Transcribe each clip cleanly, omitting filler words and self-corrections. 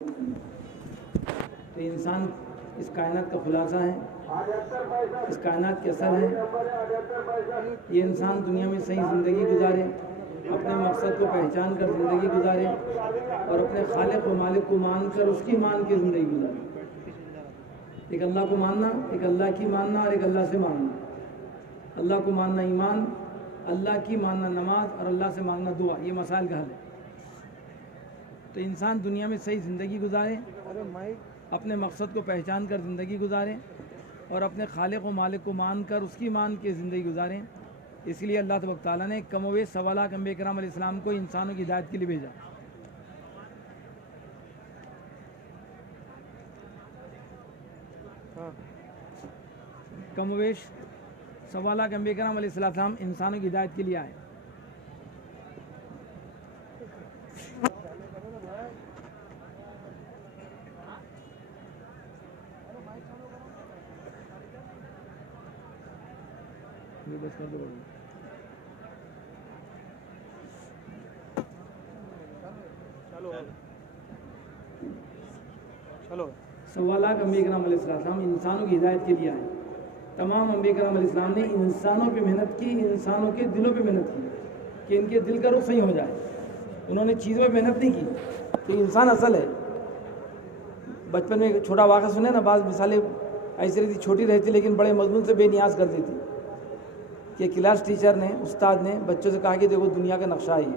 تو انسان اس کائنات کا خلاصہ ہے، اس کائنات کے اثر ہے۔ یہ انسان دنیا میں صحیح زندگی گزارے، اپنے مقصد کو پہچان کر زندگی گزارے اور اپنے خالق و مالک کو مان کر اس کی مان کے زندگی گزارے۔ ایک اللہ کو ماننا، ایک اللہ کی ماننا اور ایک اللہ سے ماننا۔ اللہ کو ماننا ایمان، اللہ کی ماننا نماز اور اللہ سے مانگنا دعا، یہ مسائل کا حل ہے۔ تو انسان دنیا میں صحیح زندگی گزارے، اپنے مقصد کو پہچان کر زندگی گزارے اور اپنے خالق و مالک کو مان کر اس کی مان کے زندگی گزاریں۔ اس لیے اللہ تبارک تعالیٰ نے کم و بیش 1.25 لاکھ انبیاء کرام علیہ السلام کو انسانوں کی ہدایت کے لیے بھیجا۔ کم و بیش 1.25 لاکھ انبیاء کرام علیہ السلام انسانوں کی ہدایت کے لیے آئے۔ چلو 1.25 لاکھ انبیاء کرام علیہ السلام انسانوں کی ہدایت کے لیے آئے۔ تمام انبیاء کرام علیہ السلام نے انسانوں پہ محنت کی، انسانوں کے دلوں پہ محنت کی کہ ان کے دل کا رخ صحیح ہو جائے۔ انہوں نے چیزوں پہ محنت نہیں کی کہ انسان اصل ہے۔ بچپن میں ایک چھوٹا واقعہ سنے نا، بعض مثالیں ایسی رہتی، چھوٹی رہتی لیکن بڑے مضمون سے بے نیاز کر دیتی کہ کلاس ٹیچر نے، استاد نے بچوں سے کہا کہ دیکھو دنیا کا نقشہ ہے یہ،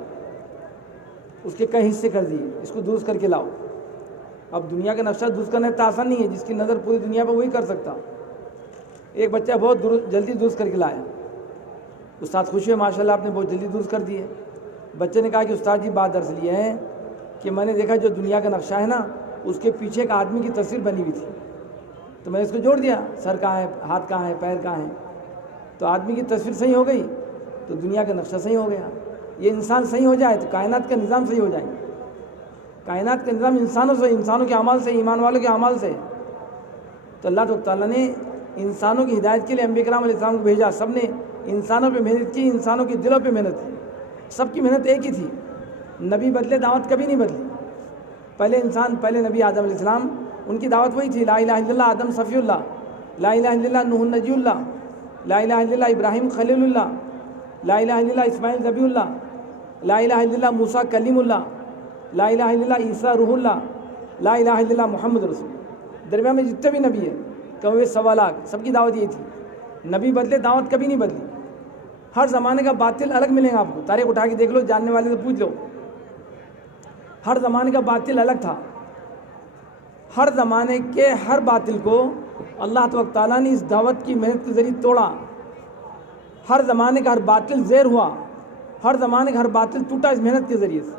اس کے کئی حصے کر دیے، اس کو درست کر کے لاؤ۔ اب دنیا کا نقشہ درست کرنا اتنا آسان نہیں ہے، جس کی نظر پوری دنیا پہ وہی کر سکتا۔ ایک بچہ بہت جلدی درست کر کے لایا، استاد خوش ہوئے، ماشاءاللہ آپ نے بہت جلدی درست کر دیے۔ بچے نے کہا کہ استاد جی بات درس یہ ہے کہ میں نے دیکھا جو دنیا کا نقشہ ہے نا، اس کے پیچھے ایک آدمی کی تصویر بنی ہوئی تھی، تو میں نے اس کو جوڑ دیا، سر کہاں ہے، ہاتھ کہاں ہے، پیر کہاں ہے، تو آدمی کی تصویر صحیح ہو گئی تو دنیا کا نقشہ صحیح ہو گیا۔ یہ انسان صحیح ہو جائے تو کائنات کا نظام صحیح ہو جائے۔ کائنات کا نظام انسانوں سے، انسانوں کے اعمال سے، ایمان والوں کے اعمال سے۔ تو اللہ تعالیٰ نے انسانوں کی ہدایت کے لیے انبیاء کرام علیہ السلام کو بھیجا۔ سب نے انسانوں پہ محنت کی، انسانوں کے دلوں پہ محنت کی، سب کی محنت ایک ہی تھی۔ نبی بدلے، دعوت کبھی نہیں بدلی۔ پہلے نبی آدم علیہ السلام، ان کی دعوت وہی تھی، لا الہ الا اللہ آدم صفی اللہ، لا الہ الا اللہ نوح نجی اللہ، لا الہ الا اللہ ابراہیم خلیل اللہ، لا الہ الا اللہ اسماعیل ذبیح اللہ، لا الہ الا اللہ موسیٰ کلیم اللہ، لا الہ الا اللہ عیسیٰ روح اللہ، لا الہ الا اللہ محمد رسول اللہ۔ درمیان میں جتنے بھی نبی ہیں، کم و بیش 1.25 لاکھ، سب کی دعوت یہ تھی۔ نبی بدلے، دعوت کبھی نہیں بدلی۔ ہر زمانے کا باطل الگ ملے گا آپ کو، تاریخ اٹھا کے دیکھ لو، جاننے والے سے پوچھ لو، ہر زمانے کا باطل الگ تھا۔ ہر زمانے کے ہر باطل کو اللہ تبارک تعالیٰ نے اس دعوت کی محنت کے ذریعے توڑا۔ ہر زمانے کا ہر باطل زیر ہوا، ہر زمانے کا ہر باطل ٹوٹا اس محنت کے ذریعے سے۔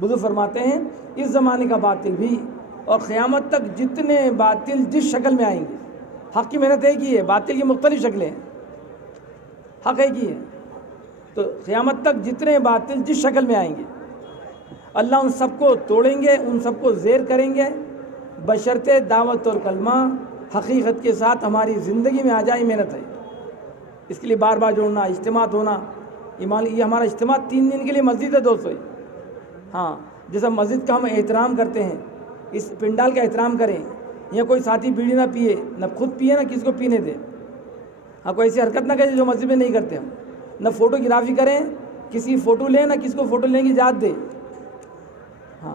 بزرگ فرماتے ہیں اس زمانے کا باطل بھی اور قیامت تک جتنے باطل جس شکل میں آئیں گے، حق کی محنت ایک ہی ہے، باطل کی مختلف شکلیں ہیں، حق ایک ہی ہے۔ تو قیامت تک جتنے باطل جس شکل میں آئیں گے، اللہ ان سب کو توڑیں گے، ان سب کو زیر کریں گے، بشرطِ دعوت اور کلمہ حقیقت کے ساتھ ہماری زندگی میں آ جائے۔ محنت ہے، اس کے لیے بار بار جوڑنا، اجتماع ہونا۔ یہ ہمارا اجتماع 3 دن کے لیے مسجد ہے دوستو۔ ہاں، جیسا مسجد کا ہم احترام کرتے ہیں، اس پنڈال کا احترام کریں۔ یہ کوئی ساتھی بیڑی نہ پیے، نہ خود پیے، نہ کسی کو پینے دے۔ ہاں، کوئی ایسی حرکت نہ کریں جو مسجد میں نہیں کرتے ہم۔ نہ فوٹو گرافی کریں، کسی فوٹو لیں، نہ کسی کو فوٹو لینے کی اجازت دے۔ ہاں،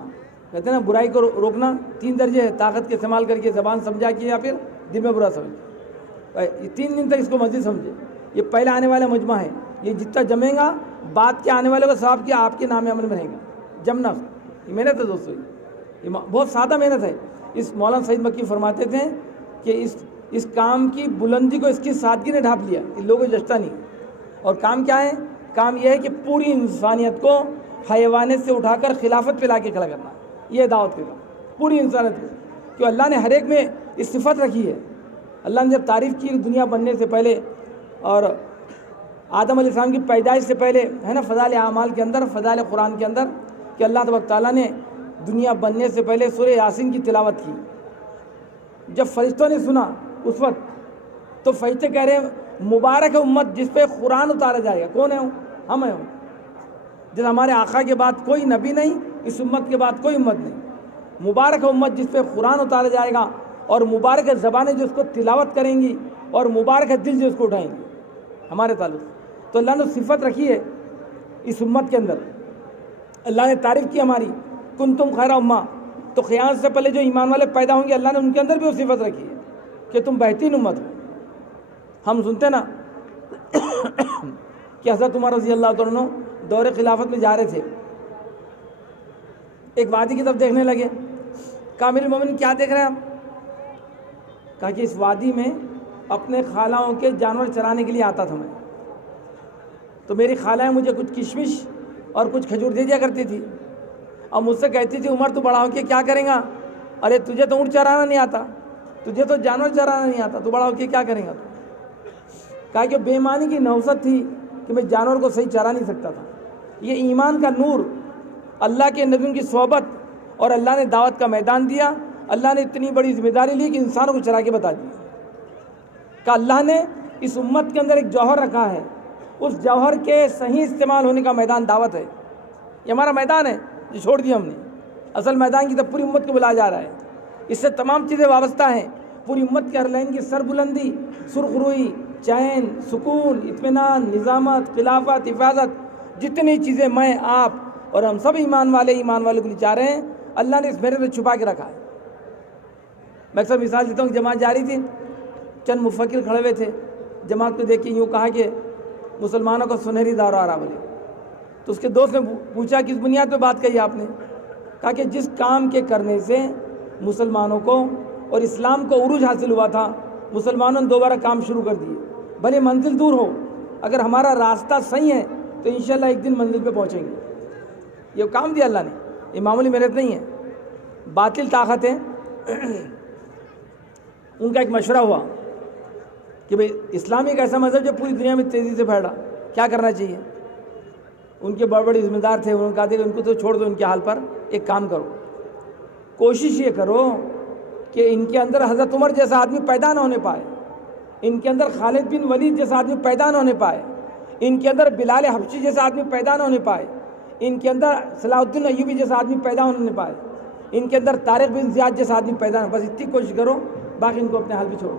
کہتے ہیں نا برائی کو روکنا 3 درجے ہے، طاقت کے استعمال کر کے، زبان سمجھا کے یا پھر دل میں برا سمجھ۔ یہ 3 دن تک اس کو مسجد سمجھے۔ یہ پہلے آنے والا مجمع ہے، یہ جتنا جمیں گا بعد کے آنے والے کو ثواب کیا آپ کے نام عمل میں رہے گا، جمنا۔ یہ محنت ہے دوستو، یہ بہت سادہ محنت ہے۔ اس مولانا سعید مکی فرماتے تھے کہ اس کام کی بلندی کو اس کی سادگی نے ڈھانپ لیا، ان لوگوں کو جچتا نہیں۔ اور کام کیا ہے؟ کام یہ ہے کہ پوری انسانیت کو حیوانیت سے اٹھا کر خلافت پہ لا کے کھڑا کرنا، یہ دعوت کا کام، پوری انسانیت کو۔ کیوں اللہ نے ہر ایک میں اس صفت رکھی ہے۔ اللہ نے جب تعریف کی دنیا بننے سے پہلے اور آدم علیہ السلام کی پیدائش سے پہلے، ہے نا، فضائل اعمال کے اندر، فضائل قرآن کے اندر، کہ اللہ تبارک تعالیٰ نے دنیا بننے سے پہلے سورہ یاسین کی تلاوت کی۔ جب فرشتوں نے سنا اس وقت، تو فرشتے کہہ رہے ہیں مبارک ہے امت جس پہ قرآن اتارا جائے گا۔ کون ہے وہ؟ ہم ہیں۔ جیسے ہمارے آقا کے بعد کوئی نبی نہیں، اس امت کے بعد کوئی امت نہیں۔ مبارک امت جس پہ قرآن اتارا جائے گا، اور مبارک زبانیں جو اس کو تلاوت کریں گی، اور مبارک دل جو اس کو اٹھائیں گے ہمارے تعلق۔ تو اللہ نے صفت رکھی ہے اس امت کے اندر، اللہ نے تعریف کی ہماری، کنتم خیر امہ، تو قیامت سے پہلے جو ایمان والے پیدا ہوں گے اللہ نے ان کے اندر بھی وہ صفت رکھی ہے کہ تم بہترین امت ہو۔ ہم سنتے نا کہ حضرت عمر رضی اللہ عنہ دور خلافت میں جا رہے تھے، ایک وادی کی طرف دیکھنے لگے، کہا امیر المومنین کیا دیکھ رہے ہیں آپ؟ کہا کہ اس وادی میں اپنے خالاؤں کے جانور چرانے کے لیے آتا تھا میں، تو میری خالائیں مجھے کچھ کشمش اور کچھ کھجور دے دیا کرتی تھی، اور مجھ سے کہتی تھی عمر تو بڑا ہو کے کیا کریں گا؟ ارے تجھے تو اونٹ چرانا نہیں آتا، تجھے تو جانور چرانا نہیں آتا، تو بڑا ہو کے کیا کریں گا؟ کہا کہ بے ایمانی کی نوست تھی کہ میں جانور کو صحیح چرا نہیں سکتا تھا۔ یہ ایمان کا نور، اللہ کے نبیوں کی صحبت، اور اللہ نے دعوت کا میدان دیا، اللہ نے اتنی بڑی ذمہ داری لی کہ انسانوں کو چرا کے بتا دیا کہ اللہ نے اس امت کے اندر ایک جوہر رکھا ہے، اس جوہر کے صحیح استعمال ہونے کا میدان دعوت ہے۔ یہ ہمارا میدان ہے جو چھوڑ دیا ہم نے، اصل میدان کی طرف پوری امت کو بلایا جا رہا ہے، اس سے تمام چیزیں وابستہ ہیں، پوری امت کے ہر لائن کی سر بلندی، سرخ روئی، چین، سکون، اطمینان، نظامت، خلافت، حفاظت، جتنی چیزیں میں، آپ اور ہم سب ایمان والے کو لیے چاہ رہے ہیں، اللہ نے اس میرے میں چھپا کے رکھا ہے۔ میں اکثر مثال دیتا ہوں کہ جماعت جاری تھی، چند مفکر کھڑے ہوئے تھے، جماعت کو دیکھ کے یوں کہا کہ مسلمانوں کو سنہری دور آ رہا بولے، تو اس کے دوست نے پوچھا کس بنیاد پہ بات کہی آپ نے؟ کہا کہ جس کام کے کرنے سے مسلمانوں کو اور اسلام کو عروج حاصل ہوا تھا، مسلمانوں نے دوبارہ کام شروع کر دیے، بھلے منزل دور ہو، اگر ہمارا راستہ صحیح ہے تو انشاءاللہ ایک دن منزل پہ پہنچیں گے۔ یہ کام دیا اللہ نے، یہ معمولی محنت نہیں ہے۔ باطل طاقتیں ان کا ایک مشورہ ہوا کہ بھئی اسلام ایک ایسا مذہب جو پوری دنیا میں تیزی سے پھیل رہا، کیا کرنا چاہیے؟ ان کے بڑے بڑے ذمہ دار تھے، انہوں نے کہا کہ ان کو تو چھوڑ دو، ان کے حال پر ایک کام کرو، کوشش یہ کرو کہ ان کے اندر حضرت عمر جیسا آدمی پیدا نہ ہونے پائے، ان کے اندر خالد بن ولید جیسا آدمی پیدا نہ ہونے پائے، ان کے اندر بلال حبشی جیسا آدمی پیدا نہ ہونے پائے، ان کے اندر صلاح الدین ایوبی جیسا آدمی پیدا ہونے پائے، ان کے اندر طارق بن زیاد جیسا آدمی پیدا نہ، بس اتنی کوشش کرو، باقی ان کو اپنے حال پہ چھوڑو۔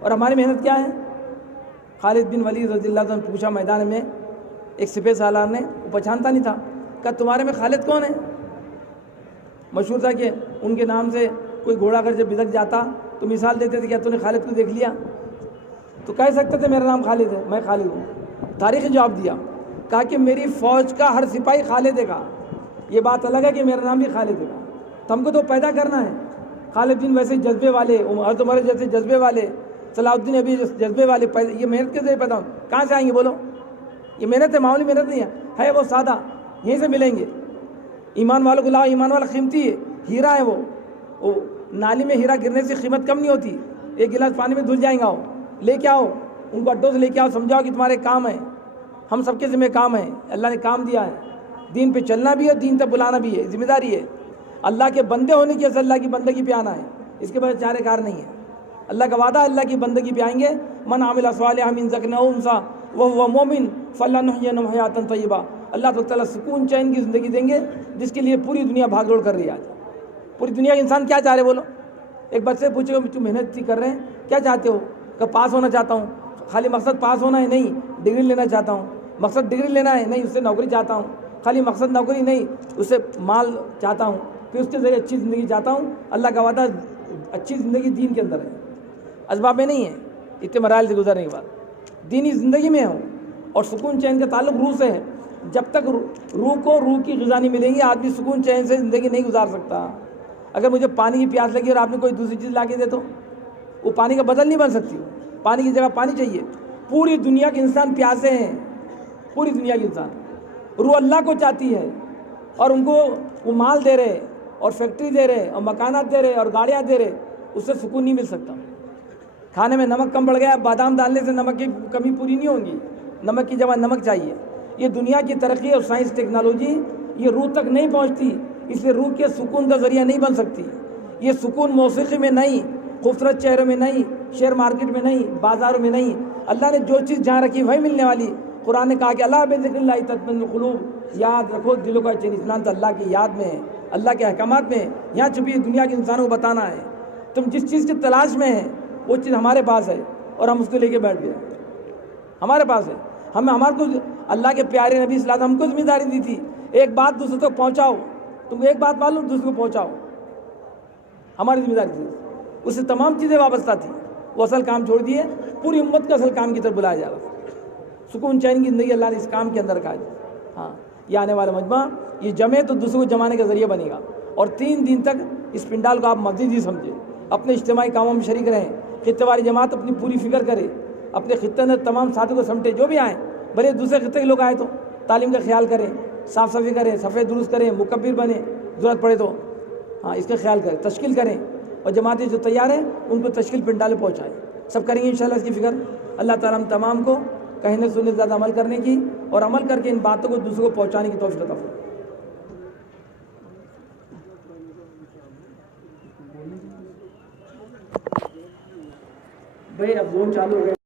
اور ہماری محنت کیا ہے؟ خالد بن ولید رضی اللہ عنہ نے پوچھا میدان میں ایک سپہ سالار نے، وہ پہچانتا نہیں تھا، کہا تمہارے میں خالد کون ہے؟ مشہور تھا کہ ان کے نام سے کوئی گھوڑا اگر جب بھدک جاتا تو مثال دیتے تھے، کیا تو نے خالد کو دیکھ لیا؟ تو کہہ سکتے تھے میرا نام خالد ہے، میں خالد ہوں۔ تاریخ نے جواب دیا، کہا کہ میری فوج کا ہر سپاہی خالد ہے گا، یہ بات الگ ہے کہ میرا نام بھی خالد ہے گا، تو ہم کو تو پیدا کرنا ہے۔ خالد بن ویسے جذبے والے، حضرت عمر جیسے جذبے والے، صلاح الدین ابھی جذبے والے، یہ محنت کے ذریعے پیدا ہوں، کہاں سے آئیں گے بولو؟ یہ محنت ہے، معمولی محنت نہیں ہے وہ سادہ، یہیں سے ملیں گے۔ ایمان والوں کو لاؤ، ایمان والا قیمتی ہے، ہیرا ہے وہ نالی میں ہیرا گرنے سے قیمت کم نہیں ہوتی، ایک گلاس پانی میں دھل جائیں گا، لے کے آؤ ان کو، اڈوں سے لے کے آؤ، سمجھاؤ کہ تمہارے کام ہے، ہم سب کے ذمہ کام ہے، اللہ نے کام دیا ہے، دین پہ چلنا بھی ہے، دین تک بلانا بھی ہے، ذمہ داری ہے۔ اللہ کے بندے ہونے کی، اللہ کی بندگی پہ آنا ہے، اس کے بعد چارے کار نہیں ہے۔ اللہ کا وعدہ، اللہ کی بندگی پہ آئیں گے، من عمل صالحا من ذکر او انثی وهو مؤمن فلنحيینہ حیاۃ طیبہ، اللہ تعالیٰ سکون چین کی زندگی دیں گے، جس کے لیے پوری دنیا بھاگ دوڑ کر رہی ہے۔ آج پوری دنیا کے انسان کیا چاہ رہے بولو؟ ایک بچے سے پوچھو تم محنت کر رہے ہیں، کیا چاہتے ہو؟ کہ پاس ہونا چاہتا ہوں، خالی مقصد پاس ہونا ہے نہیں، ڈگری لینا چاہتا ہوں، مقصد ڈگری لینا ہے نہیں، اس سے نوکری چاہتا ہوں، خالی مقصد نوکری نہیں، اس سے مال چاہتا ہوں، پھر اس کے ذریعے اچھی زندگی چاہتا ہوں۔ اللہ کا وعدہ اچھی زندگی دین کے اندر ہے، اسباب میں نہیں ہے، اتنے مراحل سے گزرنے کے بعد دینی زندگی میں ہوں۔ اور سکون چین کا تعلق روح سے ہے، جب تک روح کو روح کی غذا نہیں ملیں گی، آدمی سکون چین سے زندگی نہیں گزار سکتا۔ اگر مجھے پانی کی پیاس لگی اور آپ نے کوئی دوسری چیز لا کے دے تو وہ پانی کا بدل نہیں بن سکتی، پانی کی جگہ پانی چاہیے۔ پوری دنیا کے انسان پیاسے ہیں، پوری دنیا کے انسان، روح اللہ کو چاہتی ہے، اور ان کو وہ مال دے رہے اور فیکٹری دے رہے اور مکانات دے رہے اور گاڑیاں دے رہے، اس سے سکون نہیں مل سکتا۔ کھانے میں نمک کم بڑھ گیا، بادام ڈالنے سے نمک کی کمی پوری نہیں ہوگی، نمک کی جگہ نمک چاہیے۔ یہ دنیا کی ترقی اور سائنس ٹیکنالوجی یہ روح تک نہیں پہنچتی، اس لیے روح کے سکون کا ذریعہ نہیں بن سکتی۔ یہ سکون موسیقی میں نہیں، خوبصورت چہروں میں نہیں، شیئر مارکیٹ میں نہیں، بازاروں میں نہیں، اللہ نے جو چیز جہاں رکھی وہی ملنے والی، قرآن نے کہا کہ اللہ بذکر اللہ تطمئن القلوب، یاد رکھو دلوں کا چین اطمینان تو اللہ کی یاد میں ہے، اللہ کے احکامات میں ہے۔ یہاں چھپی دنیا کے انسانوں کو بتانا ہے تم جس چیز کی تلاش میں ہیں وہ چیز ہمارے پاس ہے، اور ہم اس کو لے کے بیٹھ گئے، ہمارے پاس ہے۔ ہمارے کو اللہ کے پیارے نبی صلی اللہ علیہ وسلم ہم کو ذمہ داری دی تھی، ایک بات دوسرے تک پہنچاؤ، تم ایک بات معلوم دوسرے کو پہنچاؤ، ہماری ذمہ داری تھی، اس سے تمام چیزیں وابستہ تھی۔ وہ اصل کام چھوڑ دیے، پوری امت کو اصل کام کی طرف بلایا جا رہا تھا۔ سکون چین کی زندگی اللہ نے اس کام کے اندر رکھا ہے۔ ہاں، یہ آنے والا مجمع یہ جمعے تو دوسروں کو جمانے کا ذریعہ بنے گا، اور 3 دن تک اس پنڈال کو آپ مسجد ہی سمجھیں، اپنے اجتماعی کاموں میں شریک رہیں، خطے والی جماعت اپنی پوری فکر کرے، اپنے خطے میں تمام ساتھیوں کو سمٹے، جو بھی آئیں، بھلے دوسرے خطے کے لوگ آئے تو تعلیم کا خیال کریں، صاف صفائی کریں، صفحے درست کریں، مکبر بنیں، ضرورت پڑے تو ہاں اس کا خیال کریں، تشکیل کریں، اور جماعتیں جو تیار ہیں ان کو تشکیل پنڈال پہنچائیں۔ سب کریں گے انشاءاللہ اس کی فکر۔ اللہ تعالیٰ ہم تمام کو کہنے سننے سے زیادہ عمل کرنے کی، اور عمل کر کے ان باتوں کو دوسروں کو پہنچانے کی توفیق عطا فرمائے۔ بھائی اب فون چالو ہو گئے۔